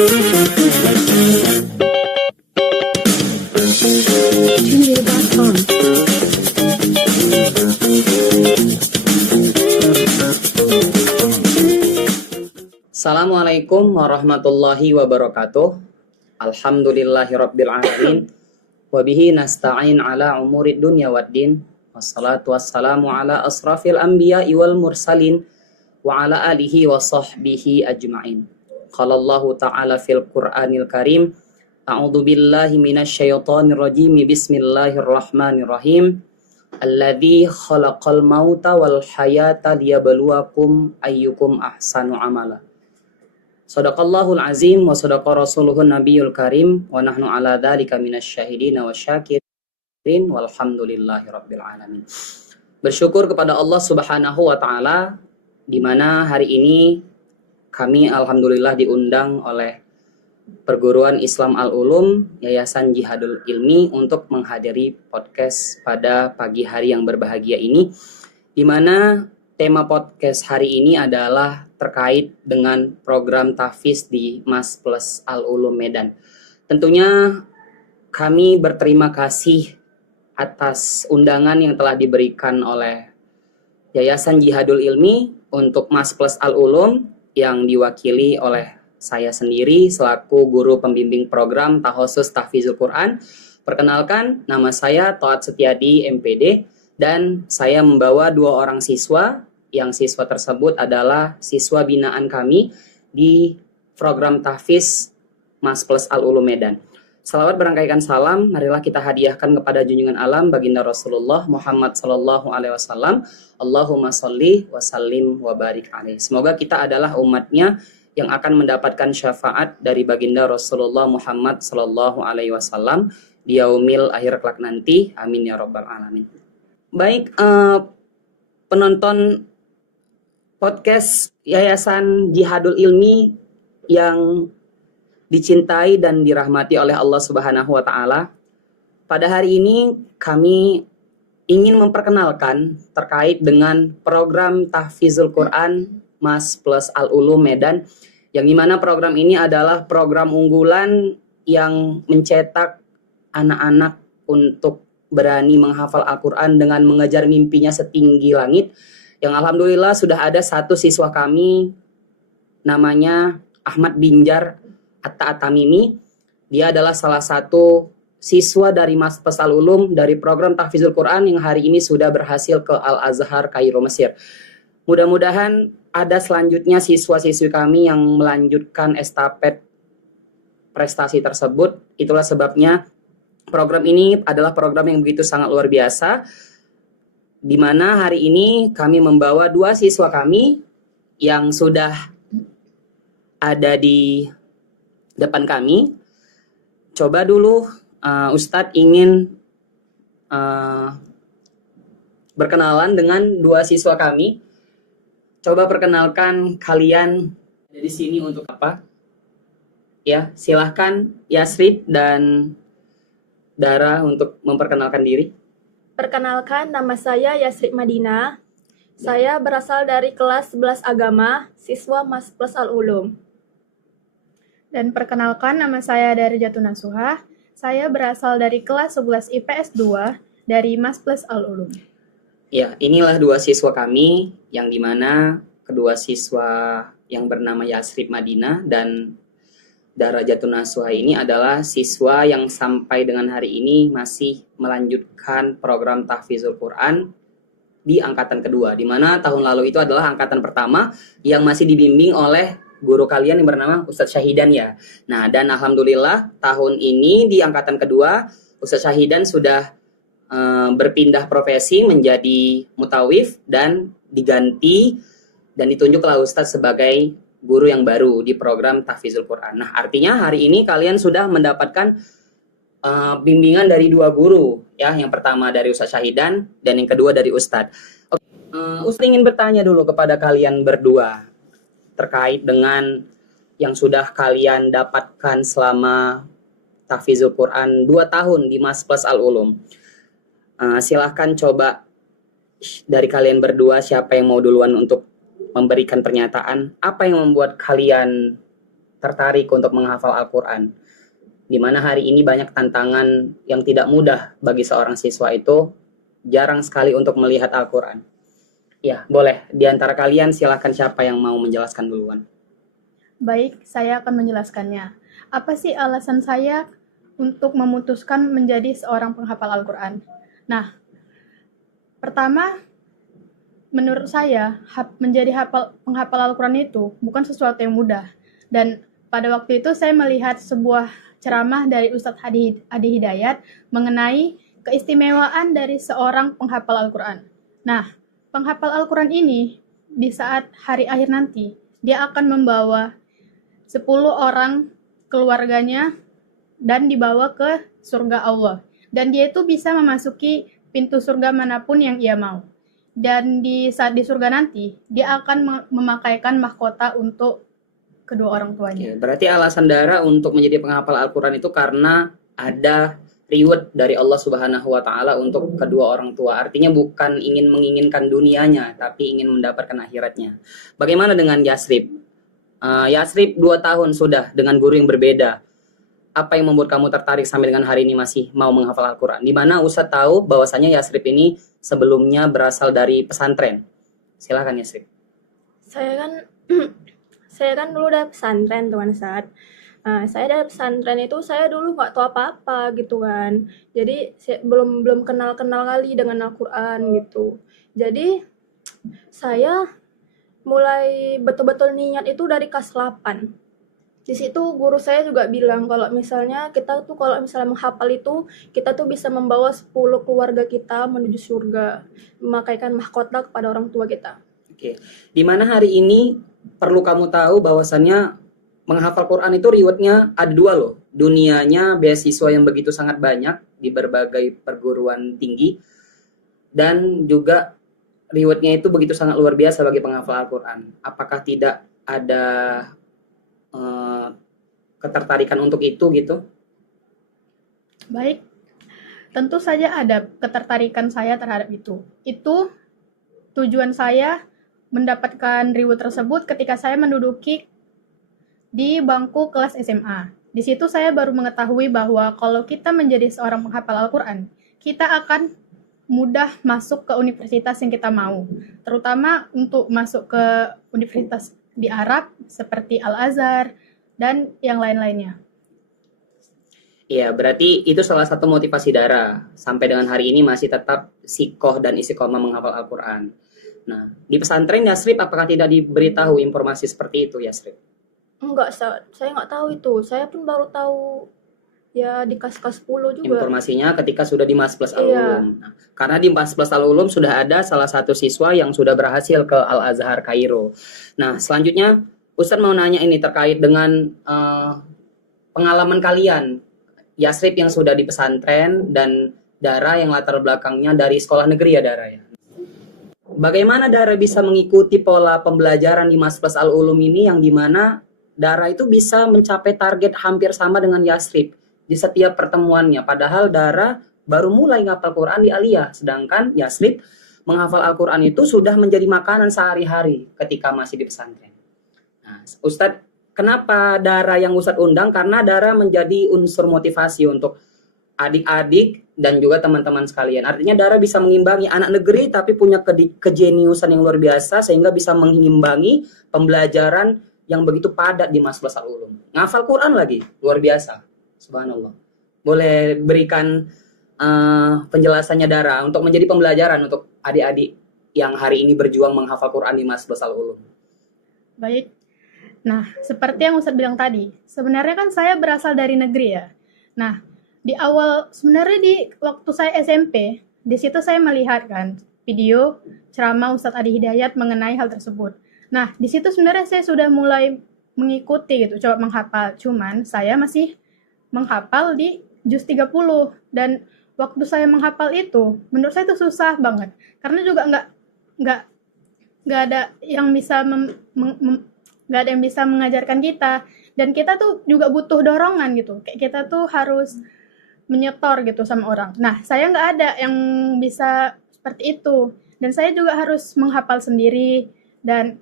Assalamualaikum warahmatullahi wabarakatuh. Alhamdulillahirabbil alamin. Wa bihi nasta'in ala umurid dunya waddin. Wassalatu wassalamu ala asrafil anbiya'i wal mursalin wa ala alihi wa sahbihi ajma'in. Qala Allah ta'ala fil Qur'anil Karim, a'udzu billahi minasyaitonir rajim. Bismillahirrahmanirrahim. Alladzi khalaqal mauta wal hayata liyabluwakum ayyukum ahsanu amala. Shadaqallahul azim wa shadaqa rasuluhun nabiyul karim wa nahnu ala dzalika minasyahidina wasyakirin walhamdulillahi rabbil alamin. Bersyukur kepada Allah Subhanahu wa taala di mana hari ini kami alhamdulillah diundang oleh Perguruan Islam Al-Ulum Yayasan Jihadul Ilmi untuk menghadiri podcast pada pagi hari yang berbahagia ini, di mana tema podcast hari ini adalah terkait dengan program tahfiz di Mas Plus Al-Ulum Medan. Tentunya kami berterima kasih atas undangan yang telah diberikan oleh Yayasan Jihadul Ilmi untuk Mas Plus Al-Ulum yang diwakili oleh saya sendiri selaku guru pembimbing program Tahosus Tahfizul Quran. Perkenalkan, nama saya Toat Setiadi MPD dan saya membawa 2 orang siswa. Yang siswa tersebut adalah siswa binaan kami di program tahfiz Mas Plus Al-Ulum Medan. Salawat berangkaikan salam, marilah kita hadiahkan kepada junjungan alam baginda Rasulullah Muhammad sallallahu alaihi wasallam. Allahumma sholli wa sallim wa barik alaihi. Semoga kita adalah umatnya yang akan mendapatkan syafaat dari baginda Rasulullah Muhammad sallallahu alaihi wasallam di yaumil akhir kelak nanti. Amin ya rabbal alamin. Baik, penonton podcast Yayasan Jihadul Ilmi yang dicintai dan dirahmati oleh Allah Subhanahu wa taala. Pada hari ini kami ingin memperkenalkan terkait dengan program Tahfizul Quran Mas Plus Al-Ulum Medan, yang dimana program ini adalah program unggulan yang mencetak anak-anak untuk berani menghafal Al-Quran dengan mengejar mimpinya setinggi langit. Yang alhamdulillah sudah ada 1 siswa kami, namanya Ahmad Binjar Atta-Atamimi. Dia adalah salah satu siswa dari Mas Plus Al-Ulum dari program Tahfizul Quran yang hari ini sudah berhasil ke Al-Azhar Kairo Mesir. Mudah-mudahan ada selanjutnya siswa-siswi kami yang melanjutkan estafet prestasi tersebut. Itulah sebabnya program ini adalah program yang begitu sangat luar biasa, di mana hari ini kami membawa 2 siswa kami yang sudah ada di depan kami. Coba dulu Ustadz ingin berkenalan dengan 2 siswa kami. Coba perkenalkan kalian dari sini untuk apa? Ya, silahkan Yasrid dan Dara untuk memperkenalkan diri. Perkenalkan, nama saya Yasrid Madinah. Saya berasal dari kelas 11 Agama, siswa Mas Plus Al-Ulum. Dan perkenalkan, nama saya dari Jatun Nasuha. Saya berasal dari kelas 11 IPS 2 dari Mas Plus Al-Ulum. Ya, inilah 2 siswa kami, yang dimana kedua siswa yang bernama Yasrid Madinah dan Dara Jatun Nasuha ini adalah siswa yang sampai dengan hari ini masih melanjutkan program Tahfizul Quran di angkatan kedua, di mana tahun lalu itu adalah angkatan pertama yang masih dibimbing oleh guru kalian yang bernama Ustadz Syahidan ya. Nah, dan alhamdulillah tahun ini di angkatan kedua Ustadz Syahidan sudah berpindah profesi menjadi mutawif dan diganti dan ditunjuklah Ustadz sebagai guru yang baru di program Tahfizul Quran. Nah, artinya hari ini kalian sudah mendapatkan bimbingan dari 2 guru, ya. Yang pertama dari Ustadz Syahidan dan yang kedua dari Ustadz. Ustadz ingin bertanya dulu kepada kalian berdua terkait dengan yang sudah kalian dapatkan selama Tahfizul Quran 2 tahun di Mas Plus Al-Ulum. Silahkan coba dari kalian berdua siapa yang mau duluan untuk memberikan pernyataan. Apa yang membuat kalian tertarik untuk menghafal Al-Quran? Di mana hari ini banyak tantangan yang tidak mudah bagi seorang siswa itu, jarang sekali untuk melihat Al-Quran. Ya, boleh. Di antara kalian silakan siapa yang mau menjelaskan duluan. Baik, saya akan menjelaskannya. Apa sih alasan saya untuk memutuskan menjadi seorang penghafal Al-Quran? Nah, pertama, menurut saya, menjadi penghafal Al-Quran itu bukan sesuatu yang mudah. Dan pada waktu itu saya melihat sebuah ceramah dari Ustadz Adi Hidayat mengenai keistimewaan dari seorang penghafal Al-Quran. Nah, penghafal Al-Quran ini, di saat hari akhir nanti, dia akan membawa 10 orang keluarganya dan dibawa ke surga Allah. Dan dia itu bisa memasuki pintu surga manapun yang ia mau. Dan di saat di surga nanti, dia akan memakaikan mahkota untuk kedua orang tuanya. Berarti alasan Dara untuk menjadi penghafal Al-Quran itu karena ada reward dari Allah Subhanahu wa Ta'ala untuk kedua orang tua. Artinya bukan menginginkan dunianya, tapi ingin mendapatkan akhiratnya. Bagaimana dengan Yasrib? Yasrib 2 tahun sudah dengan guru yang berbeda. Apa yang membuat kamu tertarik sampai dengan hari ini masih mau menghafal Al-Quran? Di mana Ustadz tahu bahwasanya Yasrib ini sebelumnya berasal dari pesantren. Silakan Yasrib. Saya kan dulu dari pesantren teman saat. Saya dari pesantren itu saya dulu nggak tahu apa-apa gitu kan. Jadi saya belum kenal kali dengan Al-Quran gitu. Jadi saya mulai betul-betul niat itu dari kelas 8. Di situ guru saya juga bilang kalau misalnya kita tuh kalau misalnya menghafal itu kita tuh bisa membawa 10 keluarga kita menuju surga, memakaikan mahkota kepada orang tua kita. Oke. Di mana hari ini perlu kamu tahu bahwasannya menghafal Quran itu rewardnya ada 2 loh. Dunianya beasiswa yang begitu sangat banyak di berbagai perguruan tinggi, dan juga rewardnya itu begitu sangat luar biasa bagi penghafal Al-Quran. Apakah tidak ada ketertarikan untuk itu gitu? Baik, tentu saja ada ketertarikan saya terhadap itu. Itu tujuan saya mendapatkan reward tersebut ketika saya menduduki di bangku kelas SMA. Di situ saya baru mengetahui bahwa kalau kita menjadi seorang penghafal Al-Quran, kita akan mudah masuk ke universitas yang kita mau. Terutama untuk masuk ke universitas di Arab seperti Al-Azhar dan yang lain-lainnya. Iya, berarti itu salah satu motivasi Dara. Sampai dengan hari ini masih tetap sikoh dan istiqomah menghafal Al-Quran. Nah, di pesantren Yasrib apakah tidak diberitahu informasi seperti itu, Yasrib? Enggak, saya nggak tahu itu. Saya pun baru tahu ya di kelas 10 juga. Informasinya ketika sudah di Mas Plus Al-Ulum. Nah, karena di Mas Plus Al-Ulum sudah ada salah satu siswa yang sudah berhasil ke Al-Azhar Kairo. Nah, selanjutnya Ustadz mau nanya ini terkait dengan pengalaman kalian. Yasrib yang sudah di pesantren dan Dara yang latar belakangnya dari sekolah negeri ya Dara ya. Bagaimana Dara bisa mengikuti pola pembelajaran di Mas Plus Al-Ulum ini yang dimana Dara itu bisa mencapai target hampir sama dengan Yasrib di setiap pertemuannya. Padahal Dara baru mulai ngapal Quran di Aliyah, sedangkan Yasrib menghafal Al-Quran itu sudah menjadi makanan sehari-hari ketika masih di pesantren. Nah, Ustadz, kenapa Dara yang Ustadz undang? Karena Dara menjadi unsur motivasi untuk adik-adik dan juga teman-teman sekalian. Artinya Dara bisa mengimbangi anak negeri tapi punya kejeniusan yang luar biasa sehingga bisa mengimbangi pembelajaran yang begitu padat di Mas Plus Al-Ulum. Ngafal Quran lagi, luar biasa. Subhanallah. Boleh berikan penjelasannya Dara untuk menjadi pembelajaran untuk adik-adik yang hari ini berjuang menghafal Quran di Mas Plus Al-Ulum. Baik. Nah, seperti yang Ustadz bilang tadi, sebenarnya kan saya berasal dari negeri ya. Nah, di awal, sebenarnya di waktu saya SMP, di situ saya melihat kan video ceramah Ustadz Adi Hidayat mengenai hal tersebut. Nah, di situ sebenarnya saya sudah mulai mengikuti gitu, coba menghafal. Cuman saya masih menghafal di juz 30. Dan waktu saya menghafal itu, menurut saya itu susah banget. Karena juga nggak ada yang bisa nggak ada yang bisa mengajarkan kita. Dan kita tuh juga butuh dorongan gitu. Kayak kita tuh harus menyetor gitu sama orang. Nah, saya nggak ada yang bisa seperti itu. Dan saya juga harus menghafal sendiri. Dan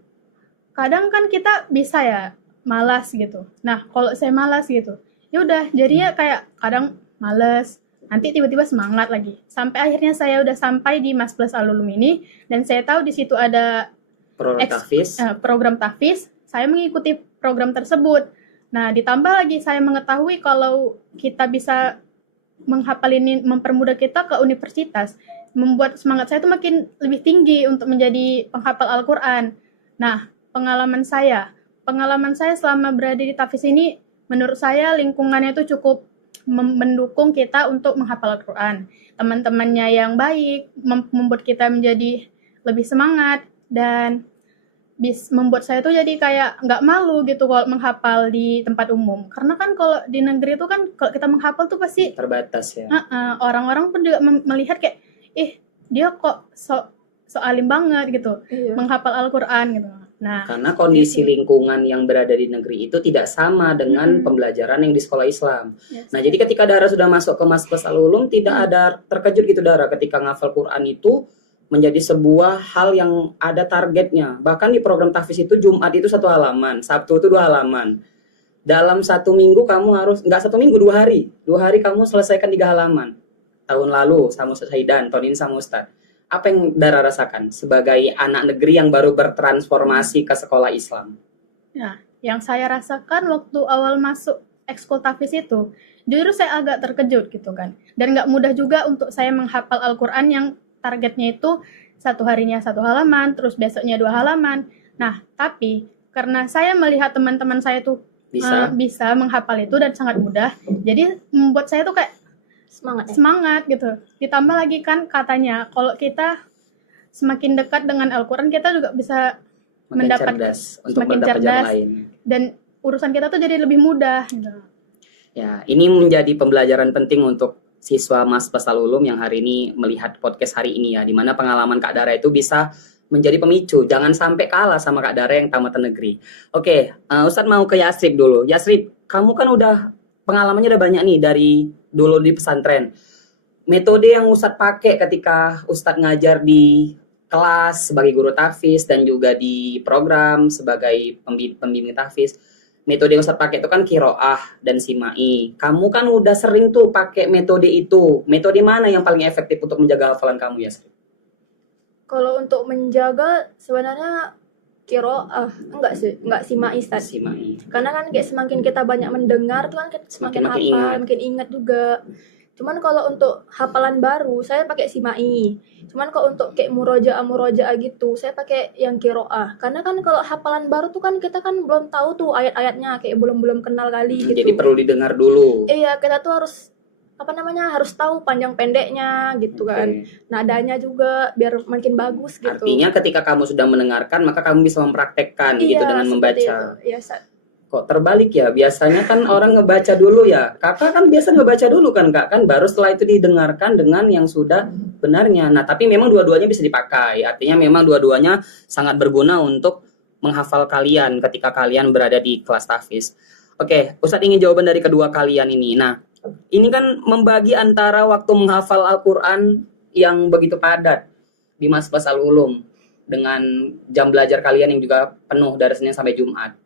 kadang kan kita bisa ya malas gitu. Nah, kalau saya malas gitu, ya udah jadinya kayak kadang malas, nanti tiba-tiba semangat lagi. Sampai akhirnya saya udah sampai di Mas Plus Alulum ini dan saya tahu di situ ada program tahfiz, saya mengikuti program tersebut. Nah, ditambah lagi saya mengetahui kalau kita bisa menghafal ini mempermudah kita ke universitas, membuat semangat saya itu makin lebih tinggi untuk menjadi penghafal Al-Quran. Nah, pengalaman saya selama berada di tahfiz ini, menurut saya lingkungannya itu cukup mendukung kita untuk menghafal Al-Quran. Teman-temannya yang baik membuat kita menjadi lebih semangat dan membuat saya tuh jadi kayak nggak malu gitu kalau menghafal di tempat umum. Karena kan kalau di negeri itu kan kalau kita menghafal tuh pasti terbatas ya. Orang-orang pun juga melihat kayak, dia kok so alim banget gitu, menghafal Al-Quran gitu. Nah, karena kondisi lingkungan yang berada di negeri itu tidak sama dengan pembelajaran yang di sekolah Islam. Nah, jadi ketika Dara sudah masuk ke Mas Plus Al-Ulum, tidak ada terkejut gitu Dara ketika ngafal Quran itu menjadi sebuah hal yang ada targetnya. Bahkan di program tahfiz itu Jumat itu 1 halaman, Sabtu itu 2 halaman. Dalam 1 minggu kamu harus, enggak 1 minggu, 2 hari. 2 hari kamu selesaikan 3 halaman. Tahun lalu sama Ustaz Haidan, tahun ini sama Ustaz. Apa yang Dara rasakan sebagai anak negeri yang baru bertransformasi ke sekolah Islam? Nah, yang saya rasakan waktu awal masuk ekskul tahfiz itu, jujur saya agak terkejut gitu kan. Dan nggak mudah juga untuk saya menghafal Al-Quran yang targetnya itu 1 harinya 1 halaman, terus besoknya 2 halaman. Nah, tapi karena saya melihat teman-teman saya tuh bisa menghafal itu dan sangat mudah, jadi membuat saya tuh kayak semangat gitu. Ditambah lagi kan katanya kalau kita semakin dekat dengan Al-Quran, kita juga bisa mendapatkan semakin cerdas dan urusan kita tuh jadi lebih mudah gitu. Ya, ini menjadi pembelajaran penting untuk siswa Mas Plus Al-Ulum yang hari ini melihat podcast hari ini ya, di mana pengalaman Kak Dara itu bisa menjadi pemicu. Jangan sampai kalah sama Kak Dara yang tamatan negeri. Oke, Ustadz mau ke Yasrib dulu. Yasrib, kamu kan udah pengalamannya udah banyak nih dari dulu di pesantren. Metode yang Ustadz pakai ketika Ustadz ngajar di kelas sebagai guru tahfiz dan juga di program sebagai pembimbing tahfiz, metode yang Ustadz pakai itu kan qiraah dan simai. Kamu kan udah sering tuh pakai metode itu. Metode mana yang paling efektif untuk menjaga hafalan kamu ya? Kalau untuk menjaga sebenarnya qiraah, enggak simai Ustaz. Simai. Karena kan kayak semakin kita banyak mendengar tuh kan semakin hafal, makin ingat juga. Cuman kalau untuk hafalan baru saya pakai simai. Cuman kalau untuk kayak murojaah gitu saya pakai yang qiraah. Karena kan kalau hafalan baru tuh kan kita kan belum tahu tuh ayat-ayatnya, kayak belum kenal kali gitu. Jadi perlu didengar dulu. Iya, kita tuh harus harus tahu panjang pendeknya gitu kan. Nadanya juga biar makin bagus gitu. Artinya ketika kamu sudah mendengarkan maka kamu bisa mempraktekkan gitu dengan membaca. Iya, Kok terbalik ya? Biasanya kan orang ngebaca dulu ya. Kakak kan biasa ngebaca dulu kan Kak, kan baru setelah itu didengarkan dengan yang sudah benarnya. Nah, tapi memang dua-duanya bisa dipakai. Artinya memang dua-duanya sangat berguna untuk menghafal kalian ketika kalian berada di kelas tahfiz. Oke, Ustadz ingin jawaban dari kedua kalian ini. Nah, ini kan membagi antara waktu menghafal Al-Quran yang begitu padat di Mas Plus Al-Ulum dengan jam belajar kalian yang juga penuh dari Senin sampai Jumat.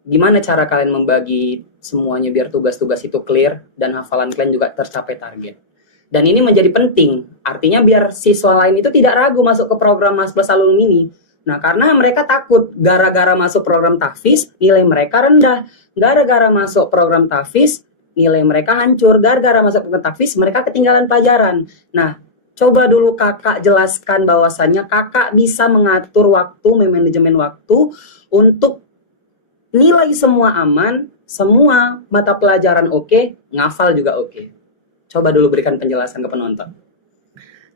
Gimana cara kalian membagi semuanya biar tugas-tugas itu clear dan hafalan kalian juga tercapai target? Dan ini menjadi penting, artinya biar siswa lain itu tidak ragu masuk ke program Mas Plus Al-Ulum ini. Nah, karena mereka takut gara-gara masuk program tahfiz nilai mereka rendah, gara-gara masuk program tahfiz nilai mereka hancur, gara-gara masuk program tahfiz mereka ketinggalan pelajaran. Nah, coba dulu kakak jelaskan bahwasannya kakak bisa mengatur waktu, manajemen waktu untuk nilai semua aman, semua mata pelajaran oke, ngafal juga oke. Coba dulu berikan penjelasan ke penonton.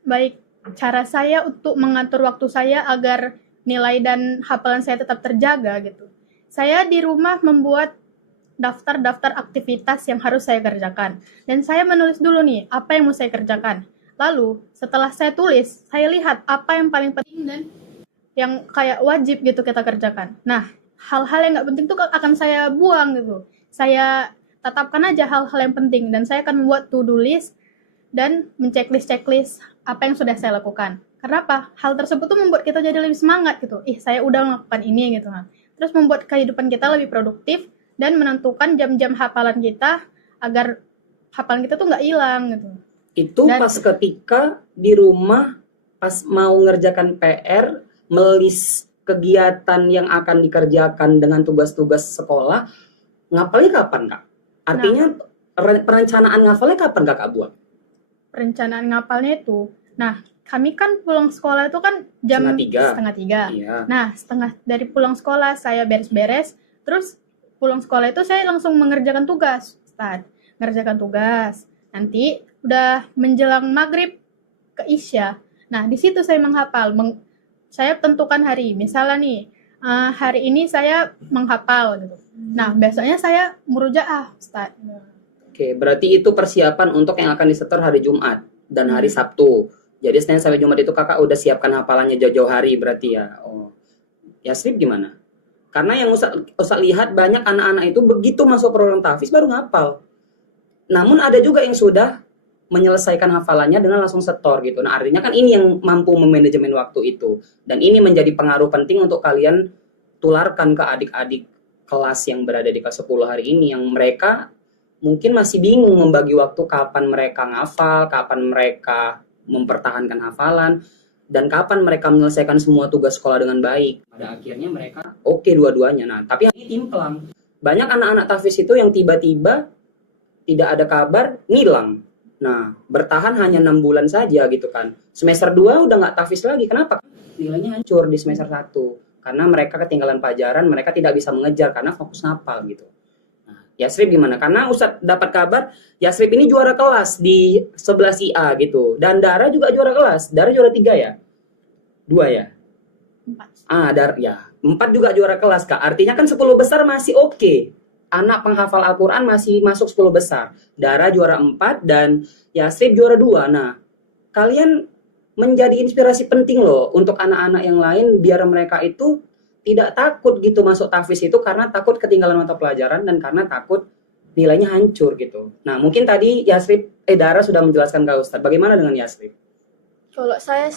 Baik, cara saya untuk mengatur waktu saya agar nilai dan hafalan saya tetap terjaga gitu. Saya di rumah membuat daftar-daftar aktivitas yang harus saya kerjakan. Dan saya menulis dulu nih, apa yang mau saya kerjakan. Lalu, setelah saya tulis, saya lihat apa yang paling penting dan yang kayak wajib gitu kita kerjakan. Nah, hal-hal yang nggak penting tuh akan saya buang gitu. Saya tetapkan aja hal-hal yang penting dan saya akan membuat to-do list dan menceklis apa yang sudah saya lakukan. Karena apa? Hal tersebut tuh membuat kita jadi lebih semangat gitu. Saya udah melakukan ini gitu. terus membuat kehidupan kita lebih produktif dan menentukan jam-jam hafalan kita agar hafalan kita tuh nggak hilang gitu. Itu Dan- pas ketika di rumah pas mau ngerjakan PR, melis kegiatan yang akan dikerjakan dengan tugas-tugas sekolah, ngapalnya kapan, Kak? Artinya perencanaan ngafalnya kapan Kakak buat? Perencanaan ngapalnya itu, nah kami kan pulang sekolah itu kan jam setengah tiga. Iya. Nah, dari pulang sekolah saya beres-beres, terus pulang sekolah itu saya langsung mengerjakan tugas, Ustaz. Ngerjakan tugas. Nanti udah menjelang maghrib ke Isya. Nah, di situ saya menghafal. Saya tentukan hari. Misalnya nih, hari ini saya menghafal gitu. Nah, besoknya saya murojaah, Ustaz. Oke, berarti itu persiapan untuk yang akan disetor hari Jumat dan hari Sabtu. Jadi Senin sampai Jumat itu Kakak udah siapkan hafalannya jauh-jauh hari berarti ya. Oh. Yasrib gimana? Karena yang Ustaz lihat banyak anak-anak itu begitu masuk program tahfiz baru ngapal. Namun ada juga yang sudah menyelesaikan hafalannya dengan langsung setor gitu. Nah, artinya kan ini yang mampu memanajemen waktu itu. Dan ini menjadi pengaruh penting untuk kalian tularkan ke adik-adik kelas yang berada di kelas 10 hari ini yang mereka mungkin masih bingung membagi waktu kapan mereka ngafal, kapan mereka mempertahankan hafalan, dan kapan mereka menyelesaikan semua tugas sekolah dengan baik. Pada akhirnya mereka oke dua-duanya. Nah, tapi yang ini timplang. Banyak anak-anak tahfiz itu yang tiba-tiba tidak ada kabar, ngilang. Nah, bertahan hanya 6 bulan saja gitu kan. Semester 2 udah nggak tahfiz lagi. Kenapa? Nilainya hancur di semester 1. Karena mereka ketinggalan pelajaran, mereka tidak bisa mengejar karena fokus ngapal gitu. Yasrib gimana? Karena Ustadz dapat kabar Yasrib ini juara kelas di 11 IA gitu. Dan Dara juga juara kelas. Dara juara 3 ya? 2 ya? 4. Ya. 4 juga juara kelas, Kak. Artinya kan 10 besar masih oke. Anak penghafal Al-Quran masih masuk 10 besar. Dara juara 4 dan Yasrib juara 2. Nah, kalian menjadi inspirasi penting loh untuk anak-anak yang lain biar mereka itu tidak takut gitu masuk tahfiz itu karena takut ketinggalan mata pelajaran dan karena takut nilainya hancur gitu. Nah, mungkin tadi Dara sudah menjelaskan ke Ustadz. Bagaimana dengan Yasrib? Kalau saya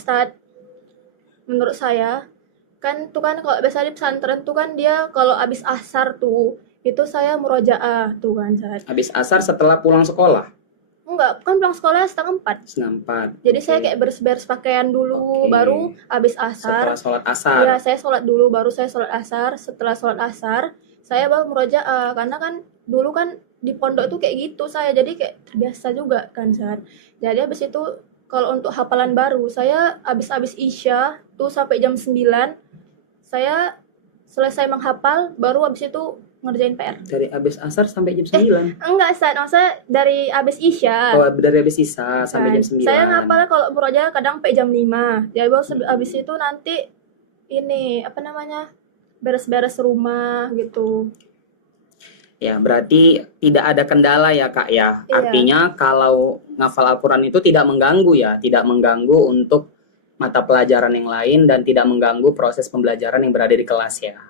menurut saya kan tuh kan kalau biasa di pesantren tuh kan dia kalau abis asar tuh itu saya murojaah tuh kan Ustaz. Habis asar setelah pulang sekolah? Enggak, kan pulang sekolah setengah 4. Setengah 4. Jadi saya kayak beres-beres pakaian dulu, baru abis asar. Setelah sholat asar. Iya, saya sholat dulu, baru saya sholat asar. Setelah sholat asar, saya baru murojaah. Karena kan dulu kan di pondok itu kayak gitu saya, jadi kayak terbiasa juga kan Ustaz. Jadi abis itu kalau untuk hafalan baru, saya abis Isya tuh sampai jam 9, saya selesai menghafal, baru abis itu ngerjain PR. Dari habis asar sampai jam 9? Enggak, Ustaz. Maksudnya dari abis Isya. Oh, dari habis Isya sampai jam 9. Saya ngapalnya kalau murojaah kadang sampai jam 5. Jadi baru abis itu nanti ini, beres-beres rumah gitu. Ya, berarti tidak ada kendala ya, Kak ya. Iya. Artinya kalau ngafal Al-Quran itu tidak mengganggu ya, tidak mengganggu untuk mata pelajaran yang lain dan tidak mengganggu proses pembelajaran yang berada di kelas ya.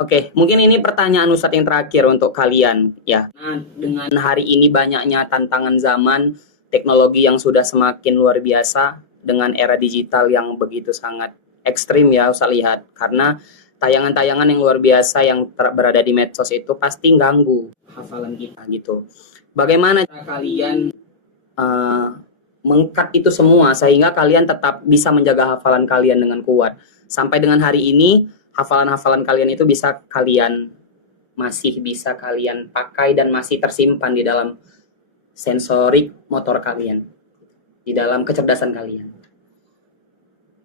Oke, mungkin ini pertanyaan Ustadz yang terakhir untuk kalian ya. Nah, dengan hari ini banyaknya tantangan zaman, teknologi yang sudah semakin luar biasa dengan era digital yang begitu sangat ekstrim ya Ustadz lihat. Karena tayangan-tayangan yang luar biasa yang berada di medsos itu pasti ganggu hafalan kita gitu. Bagaimana cara kalian meng-cut itu semua sehingga kalian tetap bisa menjaga hafalan kalian dengan kuat. Sampai dengan hari ini hafalan-hafalan kalian itu masih bisa kalian pakai dan masih tersimpan di dalam sensorik motor kalian, di dalam kecerdasan kalian.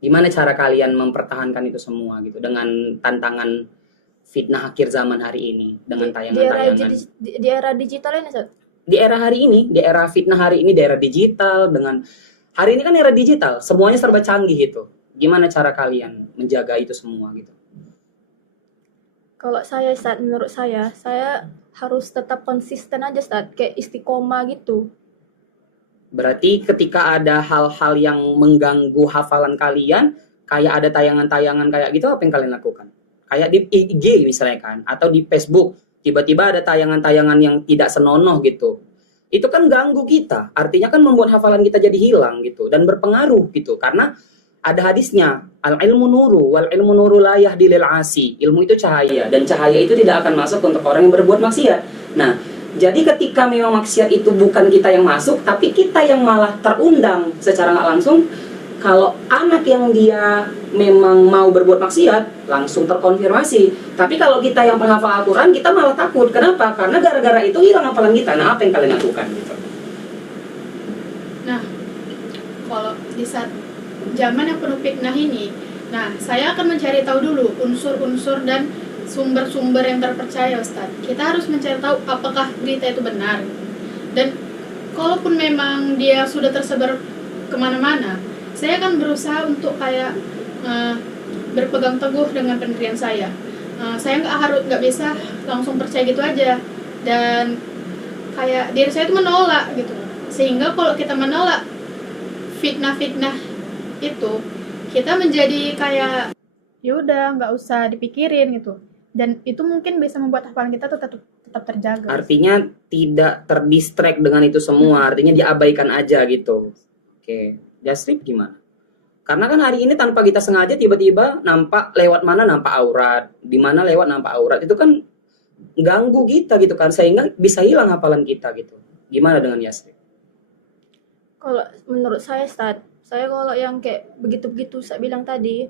Gimana cara kalian mempertahankan itu semua gitu dengan tantangan fitnah akhir zaman hari ini dengan tayangan-tayangan di era digital ini, Ustaz. Di era hari ini, di era fitnah hari ini, di era digital, dengan hari ini kan era digital, semuanya serba canggih itu. Gimana cara kalian menjaga itu semua gitu? Kalau saya, Ustaz, menurut saya harus tetap konsisten aja, Ustaz, kayak istiqomah gitu. Berarti ketika ada hal-hal yang mengganggu hafalan kalian, kayak ada tayangan-tayangan kayak gitu, apa yang kalian lakukan? Kayak di IG misalnya kan, atau di Facebook, tiba-tiba ada tayangan-tayangan yang tidak senonoh gitu. Itu kan ganggu kita, artinya kan membuat hafalan kita jadi hilang gitu, dan berpengaruh gitu. Karena ada hadisnya, al ilmu nuru wal ilmu nuru la yahdi lil asi. Ilmu itu cahaya dan cahaya itu tidak akan masuk untuk orang yang berbuat maksiat. Nah, jadi ketika memang maksiat itu bukan kita yang masuk, tapi kita yang malah terundang secara nggak langsung. Kalau anak yang dia memang mau berbuat maksiat, langsung terkonfirmasi. Tapi kalau kita yang penghafal Al-Quran, kita malah takut. Kenapa? Karena gara-gara itu hilang hafalan kita. Nah, apa yang kalian lakukan? Gitu. Nah, kalau di saat zaman yang penuh fitnah ini, nah saya akan mencari tahu dulu unsur-unsur dan sumber-sumber yang terpercaya, Ustaz. Kita harus mencari tahu apakah berita itu benar. Dan kalaupun memang dia sudah tersebar kemana-mana, saya akan berusaha untuk kayak berpegang teguh dengan pendirian saya. Saya nggak bisa langsung percaya gitu aja, dan kayak diri saya itu menolak gitu. Sehingga kalau kita menolak fitnah-fitnah itu, kita menjadi kayak yaudah nggak usah dipikirin gitu, dan itu mungkin bisa membuat hafalan kita tuh tetap terjaga. Artinya tidak terdistract dengan itu semua, artinya diabaikan aja gitu. Oke, Jasrib gimana? Karena kan hari ini tanpa kita sengaja tiba-tiba nampak lewat mana nampak aurat, di mana lewat nampak aurat, itu kan ganggu kita gitu kan, sehingga bisa hilang hafalan kita gitu. Gimana dengan Yasrib? Kalau menurut saya, Ustaz, saya kalau yang kayak begitu-begitu saya bilang tadi,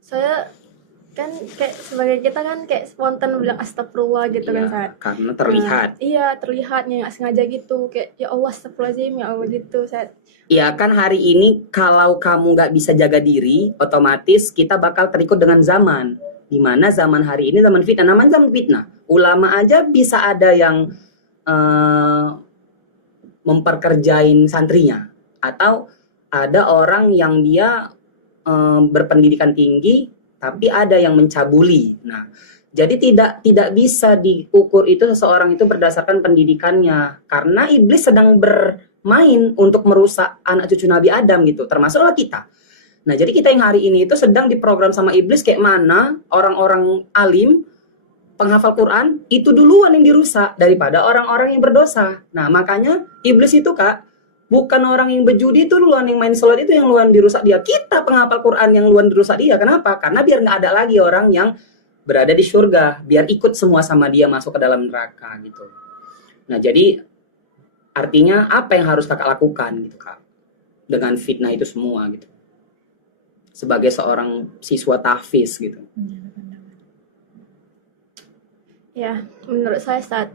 saya kan kayak sebagai kita kan kayak spontan bilang astagfirullah gitu kan, Ustaz. Karena terlihat. Iya, terlihatnya nggak sengaja gitu, kayak ya Allah astagfirullahaladzim, ya Allah gitu, Ustaz. Iya kan hari ini kalau kamu nggak bisa jaga diri, otomatis kita bakal terikut dengan zaman. Di mana zaman hari ini zaman fitnah, namanya zaman fitnah. Ulama aja bisa ada yang memperkerjain santrinya, atau ada orang yang dia berpendidikan tinggi tapi ada yang mencabuli. Nah, jadi tidak bisa diukur itu seseorang itu berdasarkan pendidikannya, karena iblis sedang bermain untuk merusak anak cucu Nabi Adam gitu, termasuklah kita. Nah, jadi kita yang hari ini itu sedang diprogram sama iblis kayak mana orang-orang alim penghafal Quran itu duluan yang dirusak daripada orang-orang yang berdosa. Nah, makanya iblis itu, Kak, bukan orang yang berjudi itu duluan yang main sholat itu yang duluan dirusak dia. Kita penghafal Quran yang duluan dirusak dia. Kenapa? Karena biar nggak ada lagi orang yang berada di surga, biar ikut semua sama dia masuk ke dalam neraka gitu. Nah, jadi artinya apa yang harus Kakak lakukan gitu, Kak, dengan fitnah itu semua gitu, sebagai seorang siswa tahfiz gitu? Ya, menurut saya, Ustaz,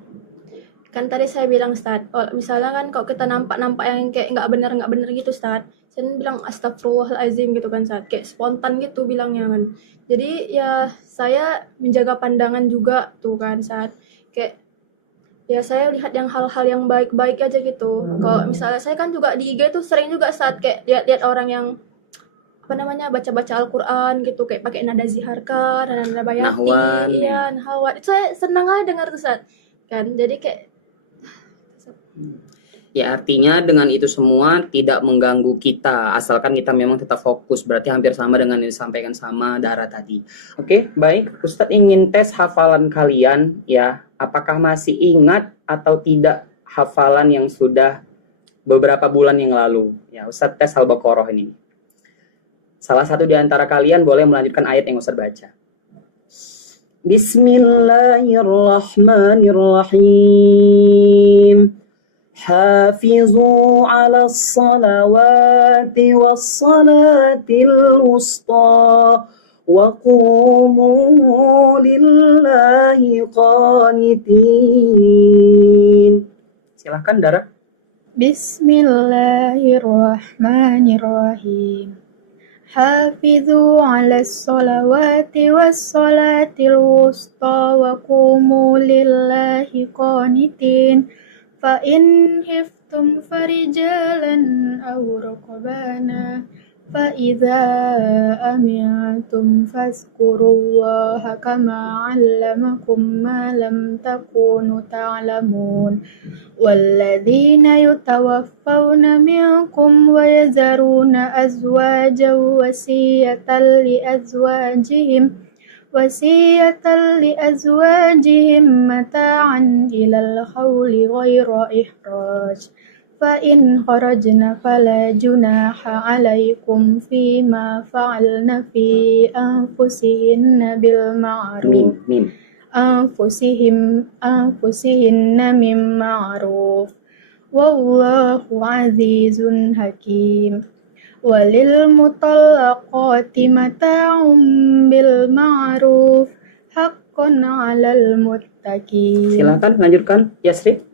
kan tadi saya bilang, Ustaz, misalnya kan kalau kita nampak yang kayak nggak benar gitu, Ustaz, saya bilang astagfirullahaladzim gitu kan, Ustaz, kayak spontan gitu bilangnya kan. Jadi ya saya menjaga pandangan juga tuh kan, Ustaz, kayak ya saya lihat yang hal-hal yang baik-baik aja gitu. Kalau misalnya saya kan juga di IG tuh sering juga, Ustaz, kayak lihat-lihat orang yang baca-baca Al-Quran gitu, kayak pakai nada ziharka dan nada bayati, Nahwan, iya, nahwan. Itu saya senang aja dengar tuh, Ustaz. Kan, jadi kayak ya artinya dengan itu semua tidak mengganggu kita, asalkan kita memang tetap fokus. Berarti hampir sama dengan yang disampaikan sama Dara tadi. Oke, baik. Ustadz ingin tes hafalan kalian ya. Apakah masih ingat atau tidak hafalan yang sudah beberapa bulan yang lalu? Ya, Ustadz tes Al-Baqarah ini. Salah satu di antara kalian boleh melanjutkan ayat yang Ustadz baca. Bismillahirrahmanirrahim. Hafizu 'alas salawati was salatil wusta wa qumu lillahi qanitin. Silahkan Dara. Bismillahirrahmanirrahim. Hafizu 'alas salawati was salatil wusta wa qumu lillahi qanitin. Fa in khiftum farijalan aw rukbana fa idza amintum fazkurullaha kama 'allamakum ma lam takunu ta'lamun. والذين يتوفون منكم ويذرون أزواجا وصية لأزواجهم متاعا إلى الحول غير إخراج فإن خرجن فلا جناح عليكم فيما فعلن في أنفسهن بالمعروف Mim. أنفسهن من معروف والله عزيز حكيم وللمطلقات متاع بالمعروف حقا على المتقين. Silakan lanjutkan, Yasri.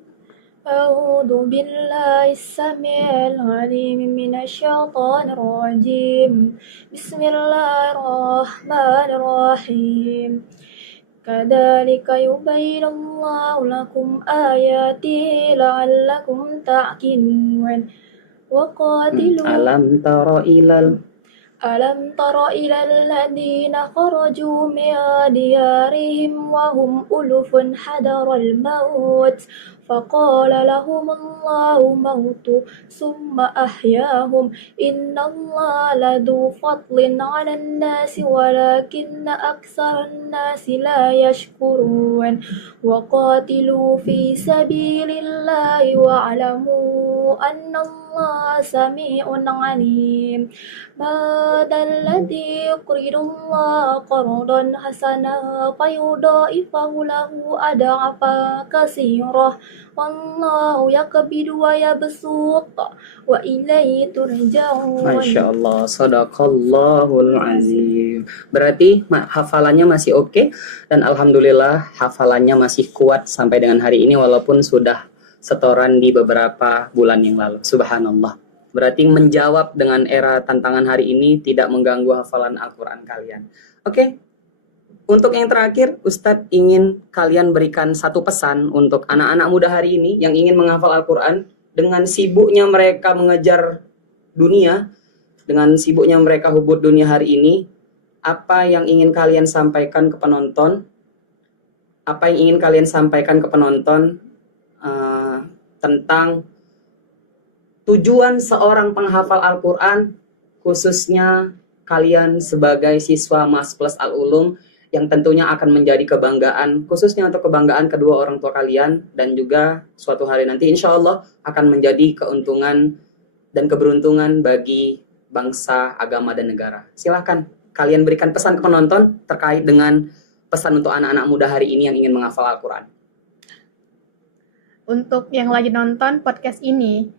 أعوذ بالله السميع العليم من الشيطان الرجيم بسم الله الرحمن الرحيم كذلك يبين الله لكم آياته لعلكم تعقلون وقاتلوا ألم تر إلى الذين خرجوا من ديارهم وهم ألف حذر الموت فقال لهم الله موتوا ثم أحياهم إن الله لذو فضل على الناس ولكن أكثر الناس لا يشكرون وقاتلوا في سبيل الله واعلموا أن الله سميع عليم ماذا الذي يقرض الله قرضا حسنا فيضاعفه له أضعافا كثيرة والله يقبض ويبسط وإليه ترجعون. Masya Allah, sadaqallahul azim. Berarti hafalannya masih oke, dan alhamdulillah hafalannya masih kuat sampai dengan hari ini walaupun sudah setoran di beberapa bulan yang lalu. Subhanallah. Berarti menjawab dengan era tantangan hari ini, tidak mengganggu hafalan Al-Quran kalian. Oke. Untuk yang terakhir, Ustadz ingin kalian berikan satu pesan untuk anak-anak muda hari ini yang ingin menghafal Al-Quran. Dengan sibuknya mereka mengejar dunia, dengan sibuknya mereka hubud dunia hari ini, apa yang ingin kalian sampaikan ke penonton? Apa yang ingin kalian sampaikan ke penonton tentang tujuan seorang penghafal Al-Quran, khususnya kalian sebagai siswa Mas Plus Al-Ulum, yang tentunya akan menjadi kebanggaan, khususnya untuk kebanggaan kedua orang tua kalian, dan juga suatu hari nanti insya Allah akan menjadi keuntungan dan keberuntungan bagi bangsa, agama, dan negara. Silahkan kalian berikan pesan ke penonton terkait dengan pesan untuk anak-anak muda hari ini yang ingin menghafal Al-Quran. Untuk yang lagi nonton podcast ini,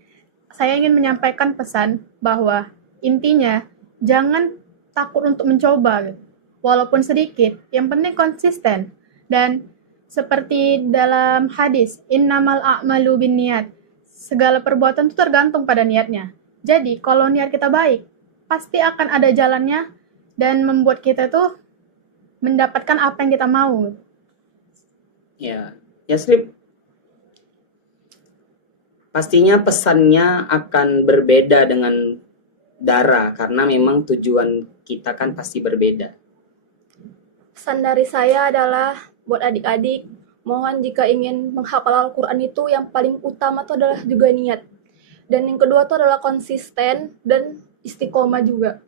saya ingin menyampaikan pesan bahwa intinya jangan takut untuk mencoba. Walaupun sedikit, yang penting konsisten. Dan seperti dalam hadis, innamal a'malu binniyat, segala perbuatan itu tergantung pada niatnya. Jadi, kalau niat kita baik, pasti akan ada jalannya dan membuat kita tuh mendapatkan apa yang kita mau. Ya, Yasrib, pastinya pesannya akan berbeda dengan Dara, karena memang tujuan kita kan pasti berbeda. Pesan dari saya adalah buat adik-adik, mohon jika ingin menghafal Al-Quran itu yang paling utama itu adalah juga niat. Dan yang kedua itu adalah konsisten dan istiqomah juga.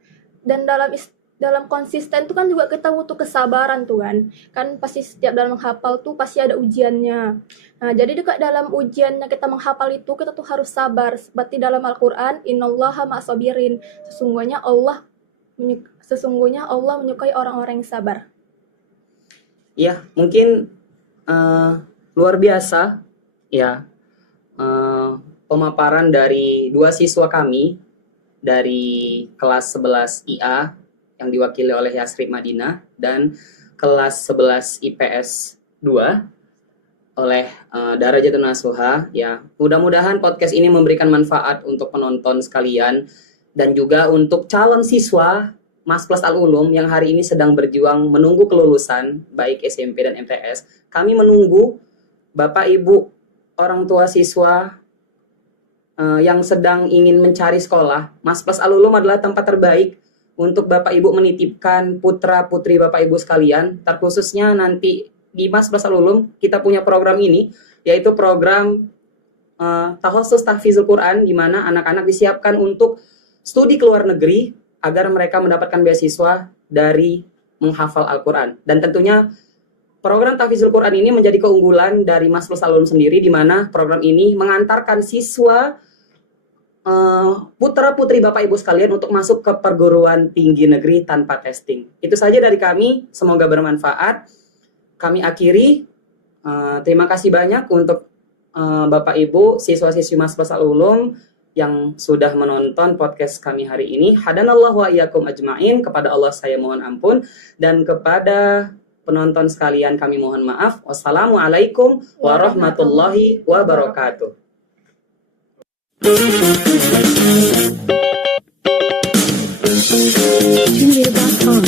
Dan dalam konsisten itu kan juga kita butuh kesabaran tuh kan. Kan pasti setiap dalam menghafal tuh pasti ada ujiannya. Nah, jadi dekat dalam ujiannya kita menghafal itu kita tuh harus sabar. Seperti dalam Al-Quran, innallaha ma'asabirin. Sesungguhnya Allah menyukai orang-orang yang sabar. Ya, mungkin luar biasa ya pemaparan dari dua siswa kami dari kelas 11 IA yang diwakili oleh Yasrib Madinah dan kelas 11 IPS 2 oleh Darajatun Nasuha. Ya, mudah-mudahan podcast ini memberikan manfaat untuk penonton sekalian dan juga untuk calon siswa Mas Plus Al-Ulum yang hari ini sedang berjuang menunggu kelulusan baik SMP dan MTS. Kami menunggu Bapak Ibu orang tua siswa yang sedang ingin mencari sekolah. Mas Plus Al-Ulum adalah tempat terbaik untuk Bapak Ibu menitipkan putra-putri Bapak Ibu sekalian. Terkhususnya nanti di Mas Plus Al-Ulum kita punya program ini, yaitu program Tahossus Tahfizul Quran, di mana anak-anak disiapkan untuk studi ke luar negeri agar mereka mendapatkan beasiswa dari menghafal Al-Quran. Dan tentunya program Tahfizul Quran ini menjadi keunggulan dari Mas Plus Al-Ulum sendiri, di mana program ini mengantarkan siswa putra-putri Bapak Ibu sekalian untuk masuk ke perguruan tinggi negeri tanpa testing. Itu saja dari kami, semoga bermanfaat. Kami akhiri, terima kasih banyak untuk Bapak Ibu, siswa-siswi Masbas Al-Ulum yang sudah menonton podcast kami hari ini. Hadanallahu wa iyyakum ajmain. Kepada Allah saya mohon ampun, dan kepada penonton sekalian kami mohon maaf. Wassalamualaikum warahmatullahi wabarakatuh. Gmail.com